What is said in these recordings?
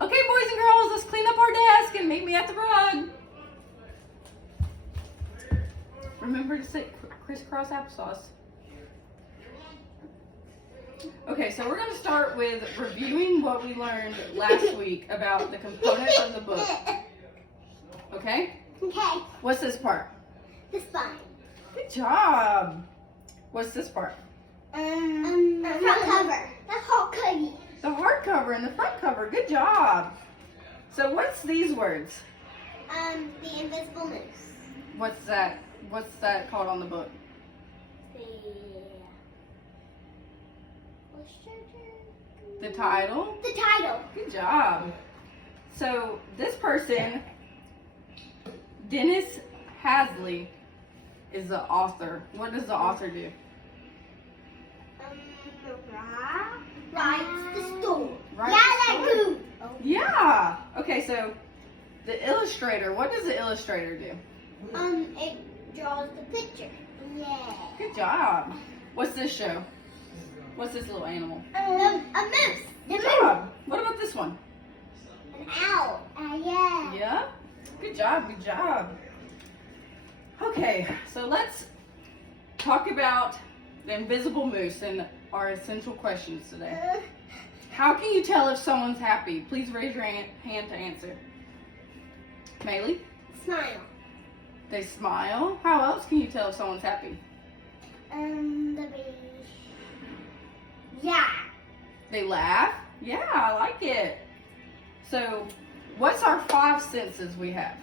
Okay, boys and girls, let's clean up our desk and meet me at the rug. Remember to say crisscross applesauce. Okay, so we're going to start with reviewing what we learned last week about the components of the book. Okay? Okay. What's this part? The spine. Good job. What's this part? The front cover. The whole cookie. The hardcover and the front cover. Good job. So what's these words? The invisible moose. What's that? What's that called on the book? The title. The title. Good job. So this person, Dennis Hasley, is the author. What does the author do? Writes the story. Writes Yeah, the that story. goo. Yeah. Okay, so the illustrator, what does the illustrator do? It draws the picture. Yeah. Good job. What's this show? What's this little animal? A moose. Good job. What about this one? An owl. Yeah. Yeah? Good job, good job. Okay, so let's talk about the invisible moose and our essential questions today. How can you tell if someone's happy? Please raise your hand to answer. Maylee? Smile. They smile. How else can you tell if someone's happy? The bee. Yeah. They laugh? Yeah, I like it. So, what's our 5 senses we have?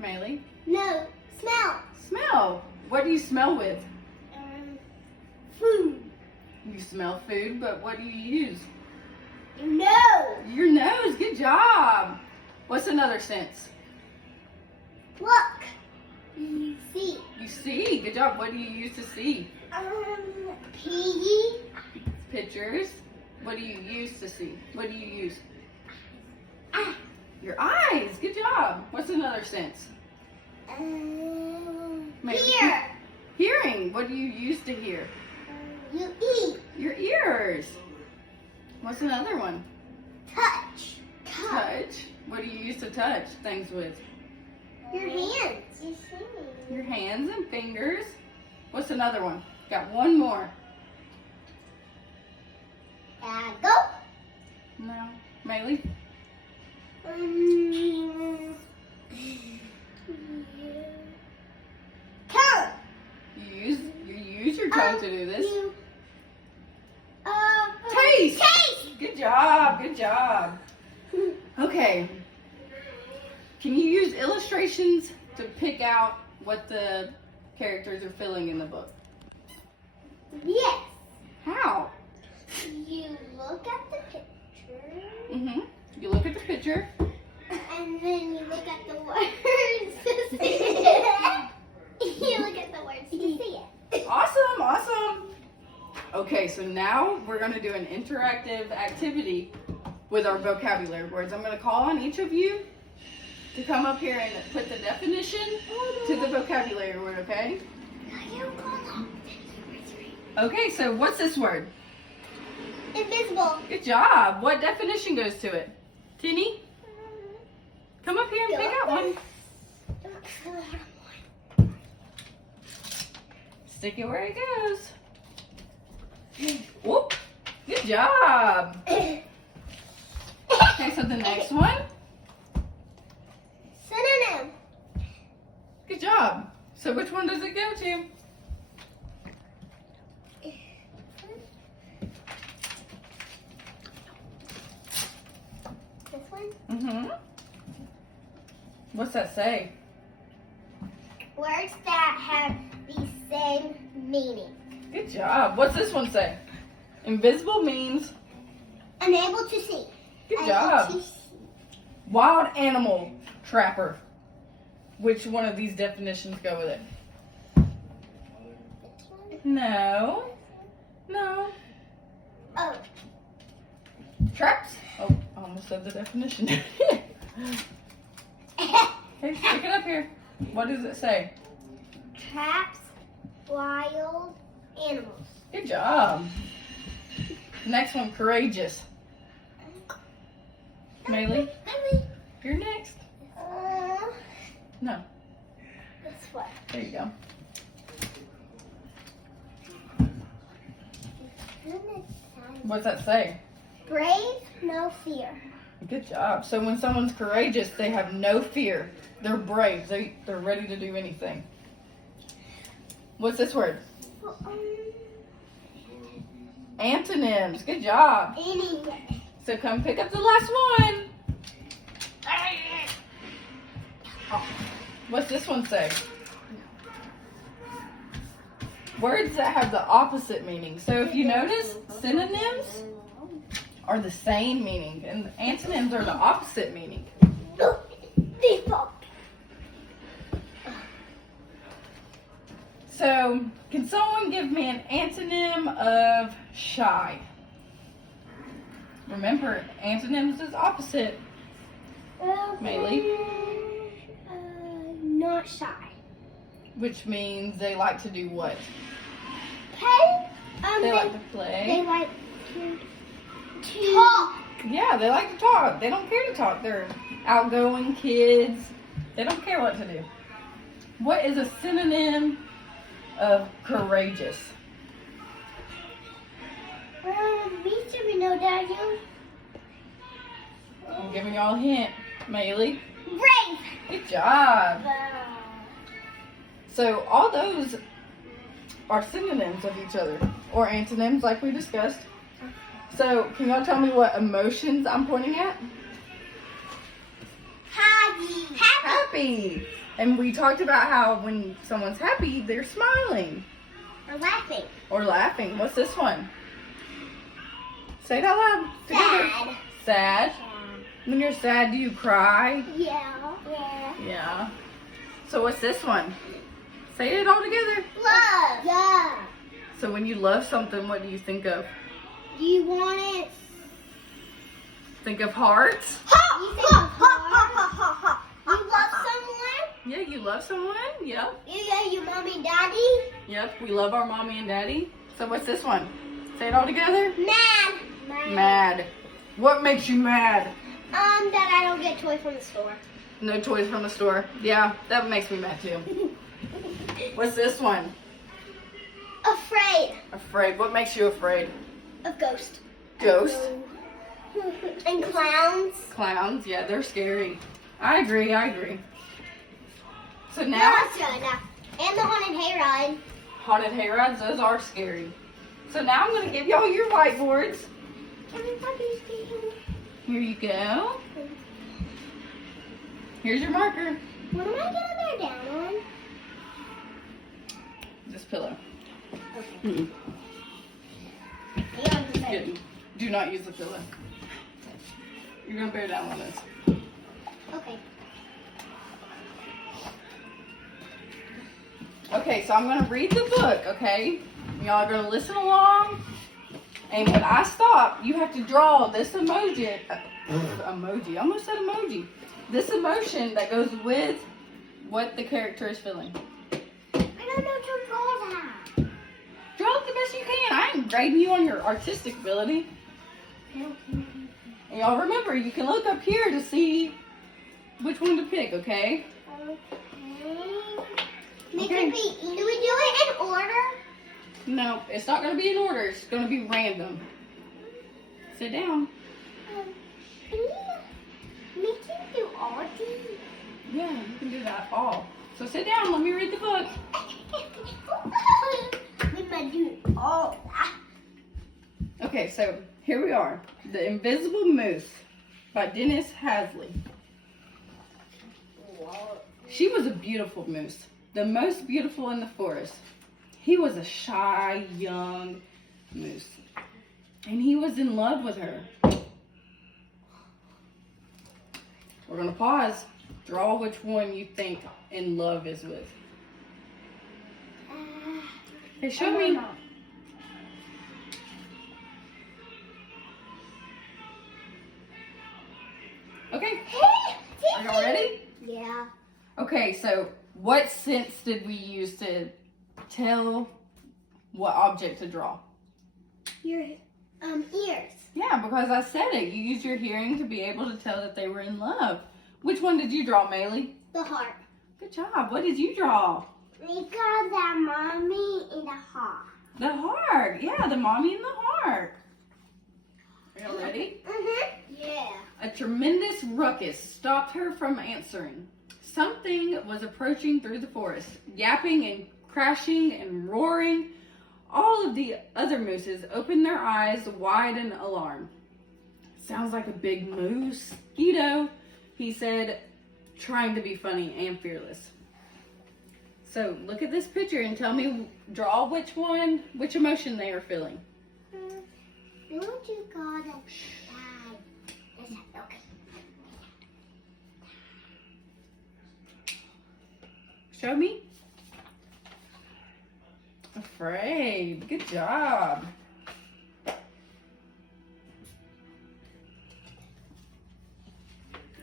Maylee? No. Smell. Smell. What do you smell with? Food. You smell food, but what do you use? No. Your nose. Good job. What's another sense? Look. You see. You see. Good job. What do you use to see? Piggy. Pictures. What do you use to see? What do you use? Ah. Your eyes. Good job. What's another sense? Maybe. Here. Hearing. What do you use to hear? You eat. Your ears. What's another one? Touch. Touch. What do you use to touch things with? Your hands. Your hands and fingers. What's another one? Got one more. Go. No. Maylee? Tongue. You use your tongue to do this. Taste. Taste. Good job. Good job. Okay. Can you use illustrations to pick out what the characters are feeling in the book? Yes. How? You look at the picture, You look at the picture. and then you look at the words to see it. You look at the words to see it. Awesome. Awesome. Okay, so now we're going to do an interactive activity with our vocabulary words. I'm going to call on each of you to come up here and put the definition to the vocabulary word, okay? Okay, so what's this word? Invisible. Good job. What definition goes to it? Tinny? Come up here and pick out one. Stick it where it goes. Whoop. Good job. Okay, so the next one. Synonym. Good job. So which one does it go to? This one. What's that say? Words that have the same meaning. Good job. What's this one say? Invisible means Unable to see. good Able job. to see. Wild animal trapper. Which one of these definitions go with it? This one. No. No. Oh. Traps. Oh, I almost said the definition. Okay, stick it up here. What does it say? Traps wild animals. Good job. Next one, courageous. Maylee, you're next. No, This one. there you go. What's that say? Brave, no fear. Good job. So when someone's courageous, they have no fear. They're brave. They're ready to do anything. What's this word? Antonyms. Good job. Anyway. So come pick up the last one. What's this one say? Words that have the opposite meaning. So if you notice, synonyms are the same meaning, and antonyms are the opposite meaning. So, can someone give me an antonym of shy? Remember, antonyms is opposite. Maylee? Not shy. Which means they like to do what? Play. They like to They play. like to talk. Yeah, they like to talk. They don't care to talk. They're outgoing kids. They don't care what to do. What is a synonym of courageous? We should know that you. I'm giving y'all a hint. Maylee, Brave. good job. So all those are synonyms of each other, or antonyms like we discussed. So can y'all tell me what emotions I'm pointing at? Happy. Happy. And we talked about how when someone's happy, they're smiling Or laughing. or laughing. What's this one? Say it out loud. Together. Sad. Sad. When you're sad, do you cry? Yeah. Yeah. Yeah. So what's this one? Say it all together. Love. Yeah. So when you love something, what do you think of? Do you want it? Think of hearts? You think of heart? You love someone? Yeah, you love someone? Yep. Yeah, your mommy and daddy? Yep, we love our mommy and daddy. So what's this one? Say it all together. Mad. Mad. What makes you mad? That I don't get toy from the store. No toys from the store. Yeah, that makes me mad too. What's this one? Afraid Afraid. What makes you afraid? of ghosts. Ghosts. And clowns. Clowns. Yeah, they're scary. I agree. So No, now, that's good enough. And the haunted hayride. haunted hayrides, those are scary. So now I'm going to give y'all your whiteboards. Here you go. Here's your marker. What am I gonna bear down on? This pillow. Okay. Yeah, I'm prepared. Good. Do not use the pillow. You're going to bear down on this. Okay. Okay, so I'm going to read the book, okay? Y'all are going to listen along. And when I stop, you have to draw this emoji. Emoji. I almost said emoji. This emotion that goes with what the character is feeling. I don't know to draw that. Draw it the best you can. I ain't grading you on your artistic ability. And y'all remember, you can look up here to see which one to pick, okay? Okay. Do we do it in order? No, it's not going to be in order. It's going to be random. Sit down. We can do all these. Yeah, you can do that all. So sit down. Let me read the book. We might do all that. Okay, so here we are. The Invisible Moose by Dennis Hasley. She was a beautiful moose, the most beautiful in the forest. He was a shy, young moose, and he was in love with her. We're going to pause. Draw which one you think in love is with. Hey, show me. Okay, are y'all ready? Yeah. Okay, so what sense did we use to tell what object to draw? Your Ears. Yeah, because I said it. You used your hearing to be able to tell that they were in love. Which one did you draw, Maylee? The heart. Good job. What did you draw? We got that mommy in the heart. The heart. Yeah, the mommy and the heart. Are you ready? Yeah. A tremendous ruckus stopped her from answering. Something was approaching through the forest, yapping and crashing and roaring. All of the other mooses opened their eyes wide in alarm. Sounds like a big mosquito, he said, trying to be funny and fearless. So look at this picture and tell me, draw which emotion they are feeling. Don't you got a bag? Okay. Show me. Afraid. Good job.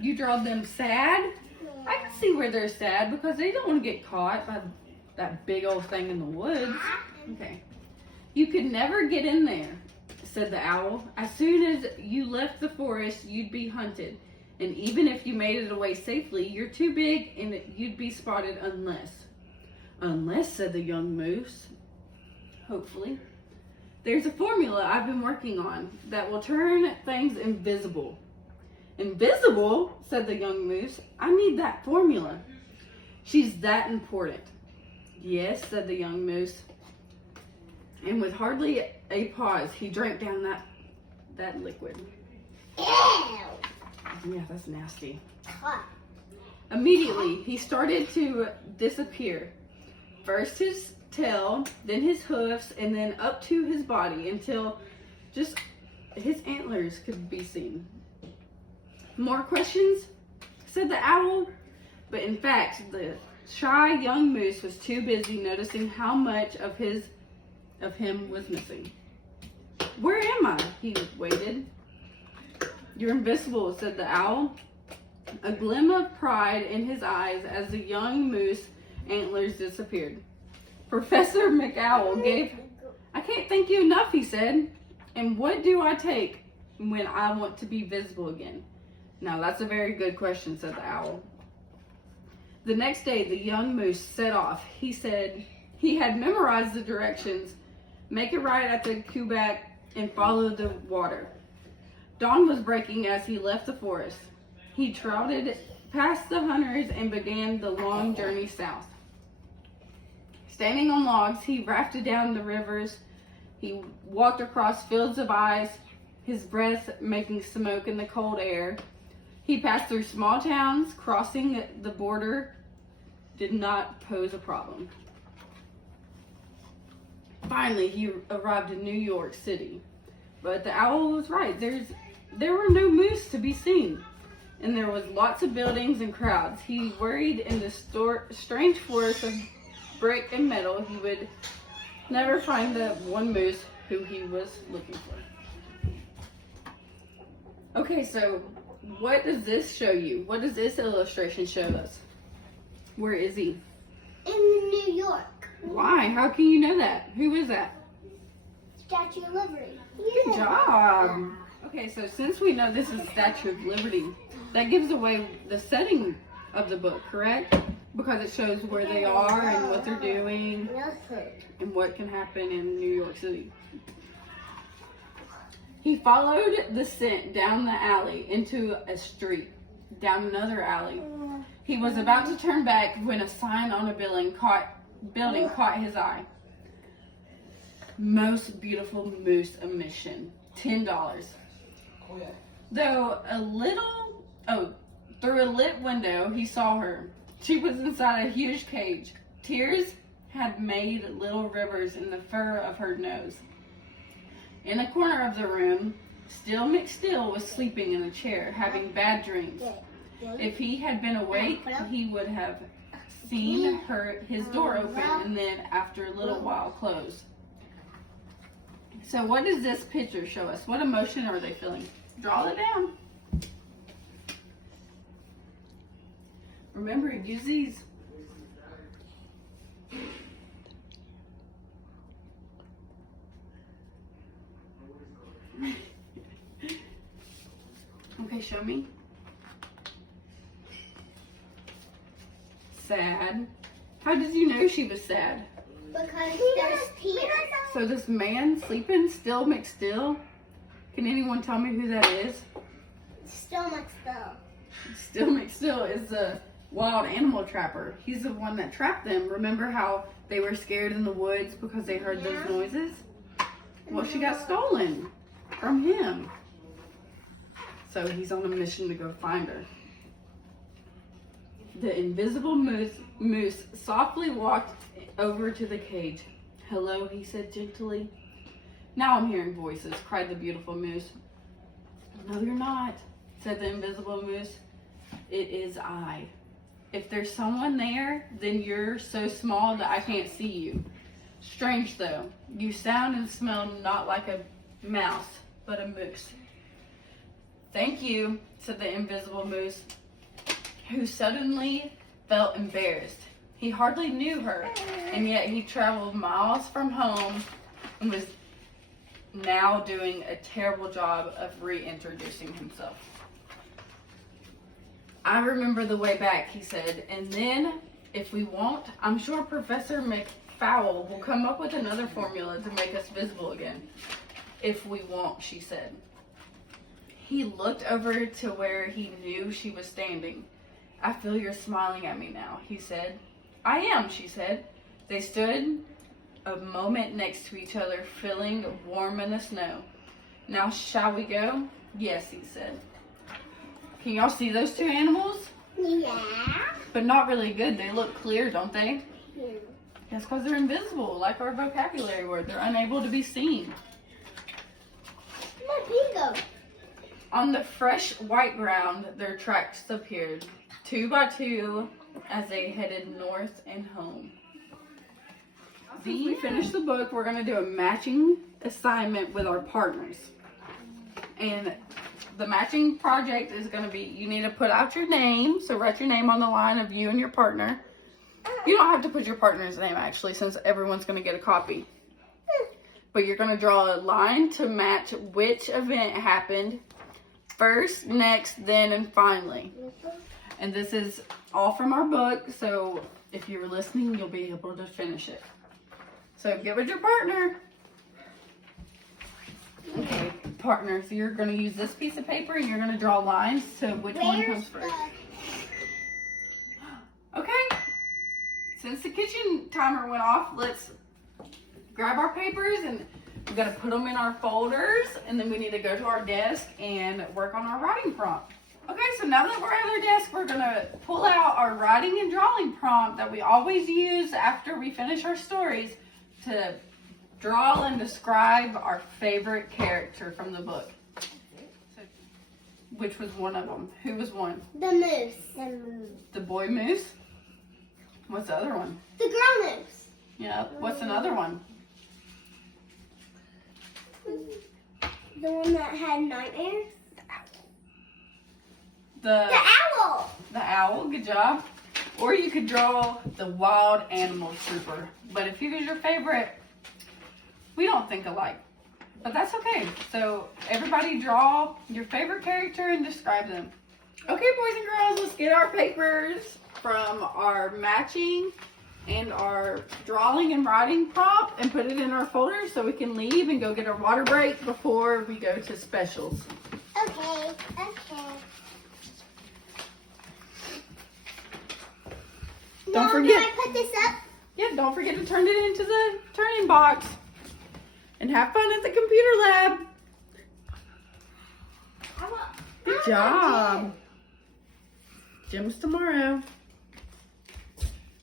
You draw them sad? I can see where they're sad because they don't want to get caught by that big old thing in the woods. Okay. You could never get in there, said the owl. As soon as you left the forest, you'd be hunted. And even if you made it away safely, you're too big and you'd be spotted unless. Unless, said the young moose. Hopefully. There's a formula I've been working on that will turn things invisible. Invisible, said the young moose. I need that formula. She's that important. Yes, said the young moose. And with hardly a pause, he drank down that liquid. Ew. Yeah, that's nasty. Huh. Immediately, he started to disappear. First his tail, then his hoofs, and then up to his body until just his antlers could be seen. More questions? Said the owl. But in fact, the shy young moose was too busy noticing how much of him was missing. Where am I? He waited. You're invisible, said the owl, a gleam of pride in his eyes as the young moose antlers disappeared. Professor McOwl gave, I can't thank you enough, he said. And what do I take when I want to be visible again? Now, that's a very good question, said the owl. The next day, the young moose set off. He said he had memorized the directions, make it right at the Quebec, and follow the water. Dawn was breaking as he left the forest. He trotted past the hunters and began the long journey south. Standing on logs, he rafted down the rivers. He walked across fields of ice, his breath making smoke in the cold air. He passed through small towns. Crossing the border did not pose a problem. Finally, he arrived in New York City. But the owl was right. There were no moose to be seen. And there was lots of buildings and crowds. He worried in the strange forest of brick and metal. He would never find the one moose who he was looking for. Okay, so what does this show you? What does this illustration show us? Where is he? In New York. Why? How can you know that? Who is that? Statue of Liberty. Good job. Okay, so since we know this is Statue of Liberty, that gives away the setting of the book, correct? Because it shows where they are and what they're doing and what can happen in New York City. He followed the scent down the alley into a street, down another alley. He was about to turn back when a sign on a building caught his eye. Most beautiful moose emission, $10. Though through a lit window, he saw her. She was inside a huge cage. Tears had made little rivers in the fur of her nose. In a corner of the room, Still McStill was sleeping in a chair, having bad dreams. If he had been awake, he would have seen his door open and then after a little while close. So what does this picture show us? What emotion are they feeling? Draw it down. Remember, use these. Okay, show me. Sad. How did you know she was sad? Because there's tears. So this man sleeping, Still McStill. Can anyone tell me who that is? Still mixed though. Still McStill is the wild animal trapper. He's the one that trapped them. Remember how they were scared in the woods because they heard those noises? Well, she got stolen from him. So he's on a mission to go find her. The invisible moose softly walked over to the cage. "Hello," he said gently. "Now I'm hearing voices," cried the beautiful moose. "No, you're not," said the invisible moose. "It is I. If there's someone there, then you're so small that I can't see you. Strange though, you sound and smell not like a mouse, but a moose." "Thank you," said the invisible moose, who suddenly felt embarrassed. He hardly knew her, and yet he traveled miles from home and was now doing a terrible job of reintroducing himself. "I remember the way back," he said, "and then, if we won't, I'm sure Professor McFowl will come up with another formula to make us visible again." "If we won't," she said. He looked over to where he knew she was standing. "I feel you're smiling at me now," he said. "I am," she said. They stood a moment next to each other, feeling warm in the snow. "Now shall we go?" "Yes," he said. Can y'all see those two animals? Yeah. But not really good. They look clear, don't they? Yeah. That's because they're invisible, like our vocabulary word. They're unable to be seen. Look, bingo. On the fresh white ground, their tracks appeared, 2 by 2, as they headed north and home. After we finish the book, we're going to do a matching assignment with our partners. And the matching project is going to be, you need to put out your name. So write your name on the line of you and your partner. You don't have to put your partner's name, actually, since everyone's going to get a copy. But you're going to draw a line to match which event happened first, next, then, and finally. And this is all from our book, so if you're listening, you'll be able to finish it. So get with your partner. Okay, partner, so you're going to use this piece of paper and you're going to draw lines to which one comes first. Okay, since the kitchen timer went off, let's grab our papers and we're going to put them in our folders, and then we need to go to our desk and work on our writing prompt. Okay, so now that we're at our desk, we're going to pull out our writing and drawing prompt that we always use after we finish our stories to draw and describe our favorite character from the book. So, which was one of them? Who was one? The moose. The moose. The boy moose? What's the other one? The girl moose. Yeah, what's another one? The one that had nightmares. The owl. The owl, good job. Or you could draw the wild animal trooper. But if you use your favorite, we don't think alike. But that's okay. So everybody draw your favorite character and describe them. Okay, boys and girls, let's get our papers from our matching and our drawing and writing prompt and put it in our folder so we can leave and go get our water break before we go to specials. Okay. Don't Mom, forget. Can I put this up? Yeah, don't forget to turn it into the turning box. And have fun at the computer lab. Good job. Gym's tomorrow.